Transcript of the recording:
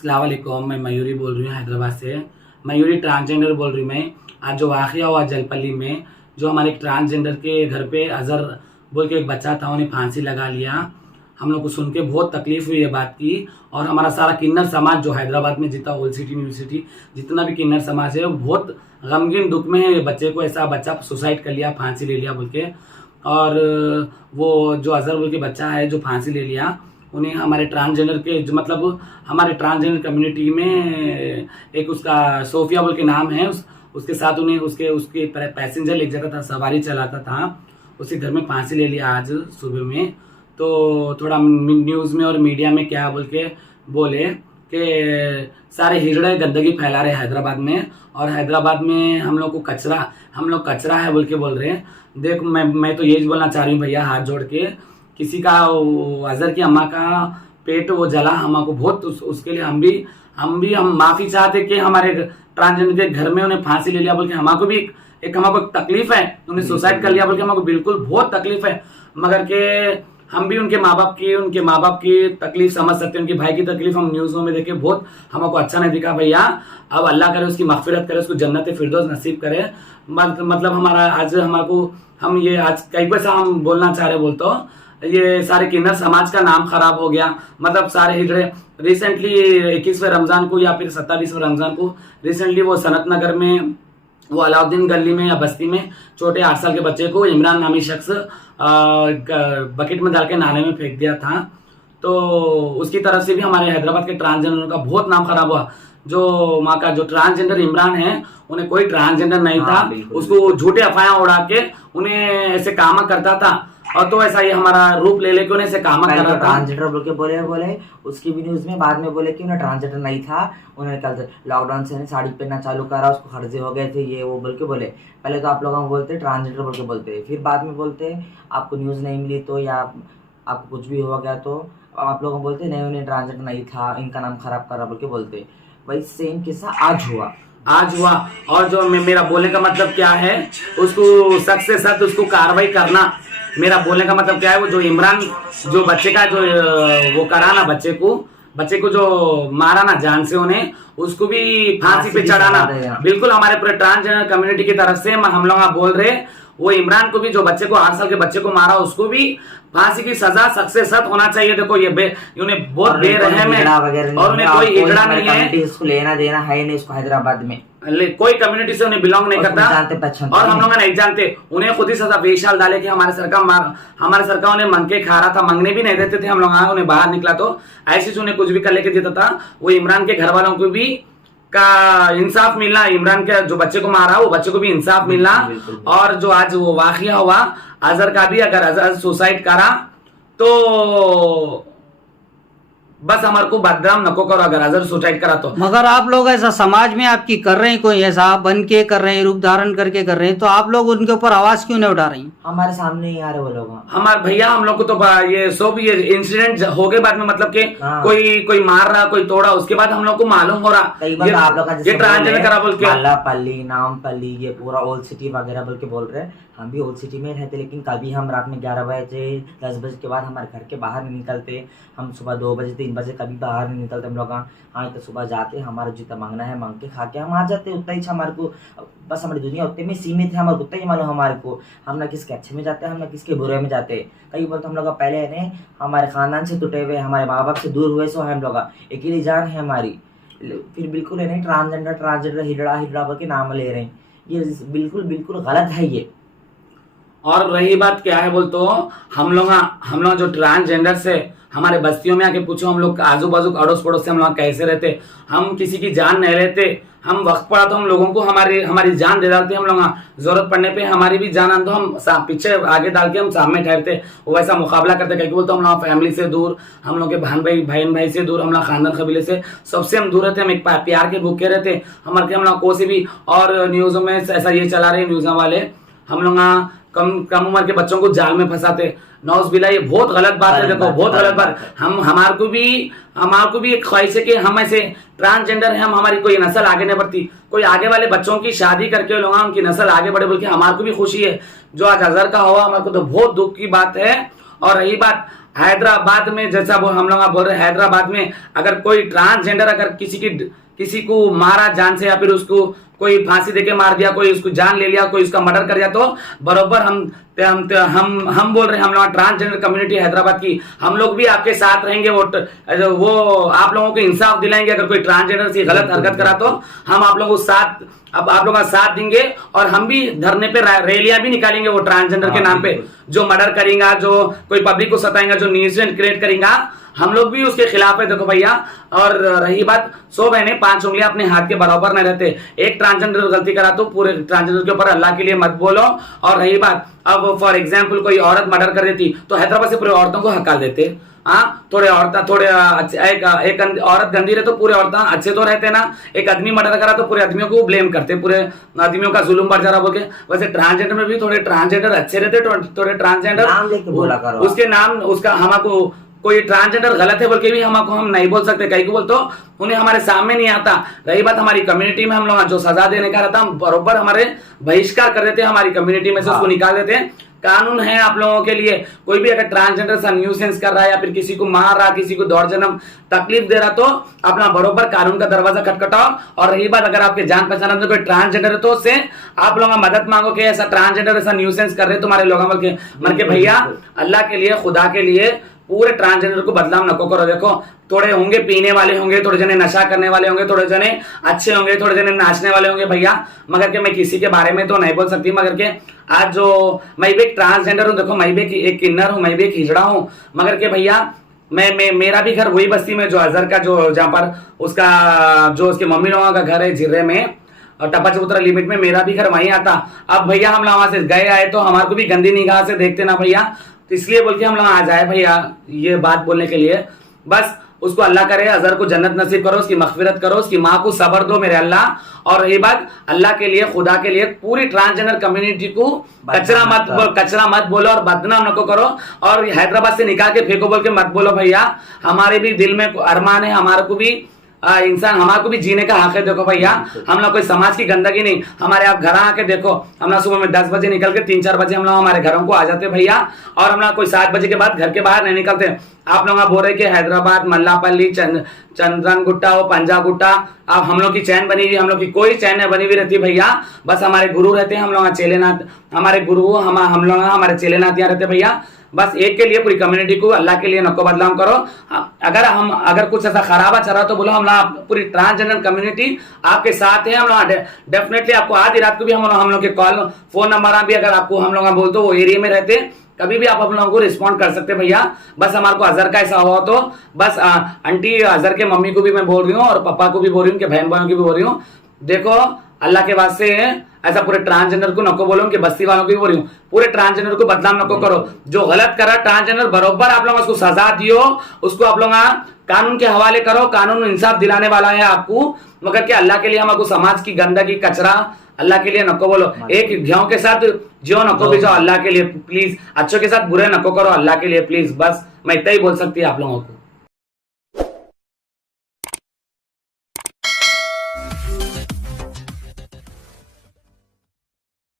अस्सलाम वालेकुम, मैं मयूरी बोल रही हूँ हैदराबाद से। मयूरी ट्रांसजेंडर बोल रही हूँ मैं। आज जो वाक़या हुआ जलपल्ली में, जो हमारे एक ट्रांसजेंडर के घर पे अज़हर बोल के एक बच्चा था, उन्हें फांसी लगा लिया। हम लोग को सुन के बहुत तकलीफ़ हुई ये बात की। और हमारा सारा किन्नर समाज जो हैदराबाद में जितना ओल्ड सिटी यूनिवर्सिटी जितना भी किन्नर समाज है, वो बहुत गमगीन दुख में है। बच्चे को ऐसा बच्चा सुसाइड कर लिया, फांसी ले लिया बोल के। और वो जो अज़हर बोल के बच्चा है जो फांसी ले लिया, उन्हें हमारे ट्रांसजेंडर के जो मतलब हमारे ट्रांसजेंडर कम्युनिटी में एक उसका सोफिया बोल के नाम है, उसके साथ उन्हें उसके पैसेंजर ले जाता था, सवारी चलाता था। उसी घर में फांसी ले लिया आज सुबह में। तो थोड़ा न्यूज़ में और मीडिया में क्या बोल के बोले कि सारे हिजड़े गंदगी फैला रहे हैदराबाद में, और हैदराबाद में हम लोग कचरा है बोल के बोल रहे हैं। देख, मैं तो यही बोलना चाह रही हूँ भैया, हाथ जोड़ के, किसी का अज़हर की अम्मा का पेट वो जला, अम्मा को बहुत, उसके लिए हम माफ़ी चाहते कि हमारे ट्रांसजेंडर के घर में उन्हें फांसी ले लिया बोल के। हमारे को भी एक तकलीफ है, उन्हें सुसाइड कर लिया बोल के हमारे को बिल्कुल बहुत तकलीफ है। मगर के हम भी उनके माँ बाप की तकलीफ समझ सकते हैं, उनके भाई की तकलीफ हम न्यूज़ों में देखे, बहुत हमको अच्छा नहीं दिखा भैया। अब अल्लाह करे उसकी मग़फ़िरत करे, उसको जन्नत फिरदौस नसीब करे। मतलब हमारा आज हम ये आज कई पैसा हम बोलना चाह रहे बोलते, ये सारे किन्नर समाज का नाम खराब हो गया। मतलब सारे हिजड़े रिसेंटली 21वें रमज़ान को या फिर 27वें रमज़ान को रिसेंटली वो सनत नगर में, वो अलाउद्दीन गली में या बस्ती में छोटे 8 साल के बच्चे को इमरान नामी शख्स बकेट में डाल के नाले में फेंक दिया था। तो उसकी तरफ से भी हमारे हैदराबाद के ट्रांसजेंडर का बहुत नाम खराब हुआ। जो वहाँ का जो ट्रांसजेंडर इमरान है, उन्हें कोई ट्रांसजेंडर नहीं था, उसको झूठे अफवाह उड़ा के उन्हें ऐसे काम करता था। और तो ऐसा ही हमारा रूप ले लेके उन्हें ऐसे काम कर रहा था। ट्रांसजेंडर बोल के बोले उसकी भी न्यूज में बाद में बोले कि उन्हें ट्रांसजेंडर नहीं था, उन्हें कल लॉकडाउन से साड़ी पहनना चालू करा, उसको हर्जे हो गए थे, ये वो बोल के बोले। पहले तो आप लोग बोलते ट्रांसजेंडर बोल के बोलते, फिर बाद में बोलते आपको न्यूज नहीं मिली तो, या आपको कुछ भी हो गया तो आप लोग बोलते नहीं उन्हें ट्रांसजेंडर नहीं था, इनका नाम खराब करा बोल के बोलते। वही सेम किस्सा आज हुआ। और जो मेरा बोलने का मतलब क्या है, उसको सख्त से सख्त उसको कार्रवाई करना। मेरा बोलने का मतलब क्या है, वो जो इमरान जो बच्चे का जो वो करा ना, बच्चे को जो मारा ना जान से, उन्हें उसको भी फांसी पे चढ़ाना। बिल्कुल हमारे पूरे ट्रांसजेंडर कम्युनिटी की तरफ से हम लोग बोल रहे, वो इमरान को भी, जो बच्चे को 8 साल के बच्चे को मारा, उसको भी फांसी की सजा सख्त से सख्त होना चाहिए। देखो ये उन्हें बहुत बेरहम है, और उन्हें कोई हिजड़ा नहीं है, इसको लेना देना है नहीं, इसको हैदराबाद में कोई कम्युनिटी से उन्हें बिलोंग नहीं करता, और हम लोग नहीं जानते। उन्हें खुद ही सजा बेशाल डाले कि हमारे सरकार उन्हें मंग के खा रहा था, मंगने भी नहीं देते थे हम लोग। उन्हें बाहर निकला तो ऐसे उन्हें कुछ भी कर लेके देता था। वो इमरान के घर वालों को भी का इंसाफ मिलना, इमरान के जो बच्चे को मारा वो बच्चे को भी इंसाफ मिलना। और जो आज वो वाकया हुआ अज़हर का भी, अगर अज़हर सुसाइड करा तो बस हमारे को बदनाम नको करो, अगर अज़हर सुसाइड करा तो। मगर आप लोग ऐसा समाज में आपकी कर रहे हैं, कोई ऐसा बन के कर रहे हैं, रूप धारण करके कर रहे हैं, तो आप लोग उनके ऊपर आवाज क्यों नहीं उठा रही? हमारे सामने ही आ रहे वो लोग। हमारे भैया हम लोग को तो ये सब ये इंसिडेंट हो गए बाद में, मतलब कि कोई मार रहा, कोई तोड़ा, उसके बाद हम लोग को मालूम हो रहा आप लोग ये ट्रांसजेंडर करा बोल के। पल्ली, नामपल्ली, ये पूरा ओल्ड सिटी वगैरह बोल के बोल रहे हैं। हम भी ओल्ड सिटी में रहते, लेकिन कभी हम रात में 11 बजे 10 बजे के बाद हमारे घर के बाहर नहीं निकलते। हम सुबह 2 बजे 3 बजे कभी बाहर नहीं निकलते हम लोग। हाँ तो सुबह जाते, हमारा जितना मांगना है मांग के खा के हम आ जाते, उतना ही हमारे को, बस हमारी दुनिया उतने में सीमित है, हमारे को उतना ही मालूम हमारे को। हम ना किसके अच्छे में जाते हैं, हम ना किसके बुरे में जाते। कई बोलते हम लोग पहले है हमारे खानदान से टूटे हुए, हमारे माँ बाप से दूर हुए, सो हम लोग अकेली जान है हमारी। फिर बिल्कुल है नहीं ट्रांसजेंडर हिजड़ा बोल के नाम ले रहे हैं, ये बिल्कुल गलत है ये। और रही बात क्या है बोल तो, हम लोग जो ट्रांसजेंडर से हमारे बस्तियों में आके पूछो, हम लोग आजू बाजू अड़ोस पड़ोस से हम लोग कैसे रहते, हम किसी की जान नहीं लेते। हम वक्त पड़ा तो हम लोगों को हमारी जान दे डालते, हम लोग जरूरत पड़ने पे हमारी भी जान आन तो हम पीछे आगे डाल के हम सामने ठहरते, वो वैसा मुकाबला करते। क्या बोलते हम लोग फैमिली से दूर, हम लोग के बहन भाई से दूर, हम लोग खानदान कबीले से सबसे हम दूर रहते, हम एक प्यार के भूखे रहते। हमारे हम लोग कोई भी, और न्यूज़ों में ऐसा ये चला रहे न्यूज़ वाले, हम लोग कम उम्र के बच्चों को जाल में फंसाते। नौज़बिल्ला, ये बहुत गलत बात है। देखो बहुत गलत बात। हमारे को भी एक ख्वाहिश है कि हम ऐसे ट्रांसजेंडर है, हमारी कोई नस्ल आगे नहीं बढ़ती, कोई आगे वाले बच्चों की शादी करके लोग उनकी नस्ल आगे बढ़े बोल के हमारे को भी खुशी है। जो आज अज़हर का हुआ, हमारे को तो बहुत दुख की बात है। और रही बात हैदराबाद में, जैसा वो हम लोग बोल रहे हैं, हैदराबाद में अगर कोई ट्रांसजेंडर अगर किसी को मारा जान से, या फिर उसको कोई फांसी देके मार दिया, कोई उसको जान ले लिया, कोई उसका मर्डर कर दिया, तो बरोबर हम बोल रहे हैं, हम लोग ट्रांसजेंडर कम्युनिटी हैदराबाद की, हम लोग भी आपके साथ रहेंगे। वो आप लोगों को इंसाफ दिलाएंगे। अगर कोई ट्रांसजेंडर से गलत हरकत करा तो हम आप लोगों को साथ, अब आप लोगों का साथ देंगे, और हम भी धरने पे रैलियां भी निकालेंगे वो ट्रांसजेंडर के नाम पे। जो मर्डर करेगा, जो कोई पब्लिक को सताएगा, जो न्यूज़ेंट क्रिएट करेगा, हम लोग भी उसके खिलाफ है। देखो भैया, और रही बात 100 बहने 5 उंगलियां अपने हाथ के बराबर नहीं रहते। एक ट्रांसजेंडर गलती करा तो पूरे ट्रांसजेंडर के ऊपर अल्लाह के लिए मत बोलो। और रही बात, अब फॉर एग्जाम्पल कोई औरत मर्डर कर देती तो हैदराबाद से पूरे औरतों को हका देते। थोड़े एक औरत गंदी रहे तो पूरे औरत अच्छे तो रहते ना। एक आदमी मर्डर करा तो पूरे आदमियों को ब्लेम करते, पूरे आदमियों का जुल्म बढ़ जा रहा बोल के। वैसे ट्रांसजेंडर में भी थोड़े ट्रांसजेंडर अच्छे रहते, थोड़े ट्रांसजेंडर नाम लेके बोला करो। उसके नाम, उसका हमको कोई ट्रांसजेंडर गलत है बोल के भी हम नहीं बोल सकते। कहीं को बोल तो उन्हें हमारे सामने नहीं आता। रही बात हमारी कम्युनिटी में, हम लोग जो सजा देने का रहता, हम बरोबर हमारे बहिष्कार कर देते हैं, हमारी कम्युनिटी में से उसको निकाल देते हैं। कानून है आप लोगों के लिए। कोई भी अगर ट्रांसजेंडर सा न्यूसेंस कर रहा है, या फिर किसी को मार रहा, किसी को दौड़जन्म तकलीफ दे रहा, तो अपना बरोबर कानून का दरवाजा खटखटाओ। और रही बात, अगर आपके जान पहचान में कोई ट्रांसजेंडर है तो उससे आप लोग मदद मांगो कि ऐसा ट्रांसजेंडर ऐसा न्यूसेंस कर रहे तुम्हारे लोग मन के भैया, अल्लाह के लिए, खुदा के लिए पूरे ट्रांसजेंडर को बदनाम नको करो। देखो, थोड़े होंगे पीने वाले होंगे, थोड़े जने नशा करने वाले होंगे, थोड़े जने अच्छे होंगे, थोड़े जने नाचने वाले होंगे भैया, मगर के मैं किसी के बारे में तो नहीं बोल सकती। मगर के आज जो मैं भी एक ट्रांसजेंडर हूँ, देखो मैं भी एक किन्नर हूँ, मैं भी एक हिजड़ा हूँ, मगर के भैया मैं मेरा भी घर वही बस्ती में, जो अजहर का, जो जहाँ पर उसका जो उसके मम्मी लोगों का घर है झिर्रे में, और टपा चबूतरा लिमिट में, मेरा भी घर वहीं आता। अब भैया हम लोग वहां से गए आए तो हमारे को भी गंदी निगाह से देखते ना भैया, तो इसलिए बोल के हम लोग आ जाए भैया ये बात बोलने के लिए। बस उसको अल्लाह करे, अजहर को जन्नत नसीब करो, उसकी मगफिरत करो, उसकी माँ को सब्र दो मेरे अल्लाह। और ये बात अल्लाह के लिए, खुदा के लिए, पूरी ट्रांसजेंडर कम्युनिटी को कचरा मत बोलो और बदनाम नको करो, और हैदराबाद से निकाल के फेंको बोल के मत बोलो भैया। हमारे भी दिल में अरमान है, हमारे को भी इंसान, हमारे को भी जीने का हक है। देखो भैया, हम लोग कोई समाज की गंदगी नहीं। हमारे आप घर आके देखो, हम लोग सुबह में 10 बजे निकल के 3-4 बजे हम लोग हमारे घरों को आ जाते भैया, और हम लोग कोई 7 बजे के बाद घर के बाहर नहीं निकलते। आप लोग बोल रहे कि हैदराबाद, मल्लापल्ली, चंद्रनगुट्टा, वो पंजागुट्टा, अब हम लोग की चैन बनी हुई, हम लोग की कोई चैन नहीं बनी हुई रहती भैया। बस हमारे गुरु रहते हैं, हम लोग चेलेनाथ, हमारे गुरु, हम लोग हमारे चेलेनाथियां रहते भैया। बस एक के लिए, पूरी कम्युनिटी को, अल्लाह के लिए नको बदनाम करो। अगर कुछ ऐसा खराबा चल रहा तो बोलो, हम लोग पूरी ट्रांसजेंडर कम्युनिटी आपके साथ है। हम लोग डेफिनेटली आपको आधी रात को भी हम लोग के कॉल, फोन नंबर भी अगर आपको हम लोग बोलते वो एरिया में रहते, कभी भी आप हम लोगों को रिस्पॉन्ड कर सकते भैया। बस हमारे को अजहर का ऐसा हुआ तो बस आंटी अजहर के मम्मी को भी मैं बोल रही हूँ, और पापा को भी बोल रही हूँ, कि बहन भाइयों की भी बोल रही हूँ, देखो अल्लाह के वास्ते ऐसा पूरे ट्रांसजेंडर को नको बोलो, कि बस्ती वालों को भी बोल रही हूँ, पूरे ट्रांसजेंडर को बदनाम नको करो। जो गलत करा ट्रांसजेंडर, बरोबर आप लोग उसको सजा दियो, उसको आप लोग कानून के हवाले करो। कानून इंसाफ दिलाने वाला है आपको, मगर क्या अल्लाह के लिए हमको समाज की गंदगी, कचरा अल्लाह के लिए नको बोलो। एक घ्यों के साथ जियो नको भी जाओ, अल्लाह के लिए प्लीज। अच्छों के साथ बुरे नको करो, अल्लाह के लिए प्लीज। बस मैं इतना ही बोल सकती है आप लोगों को।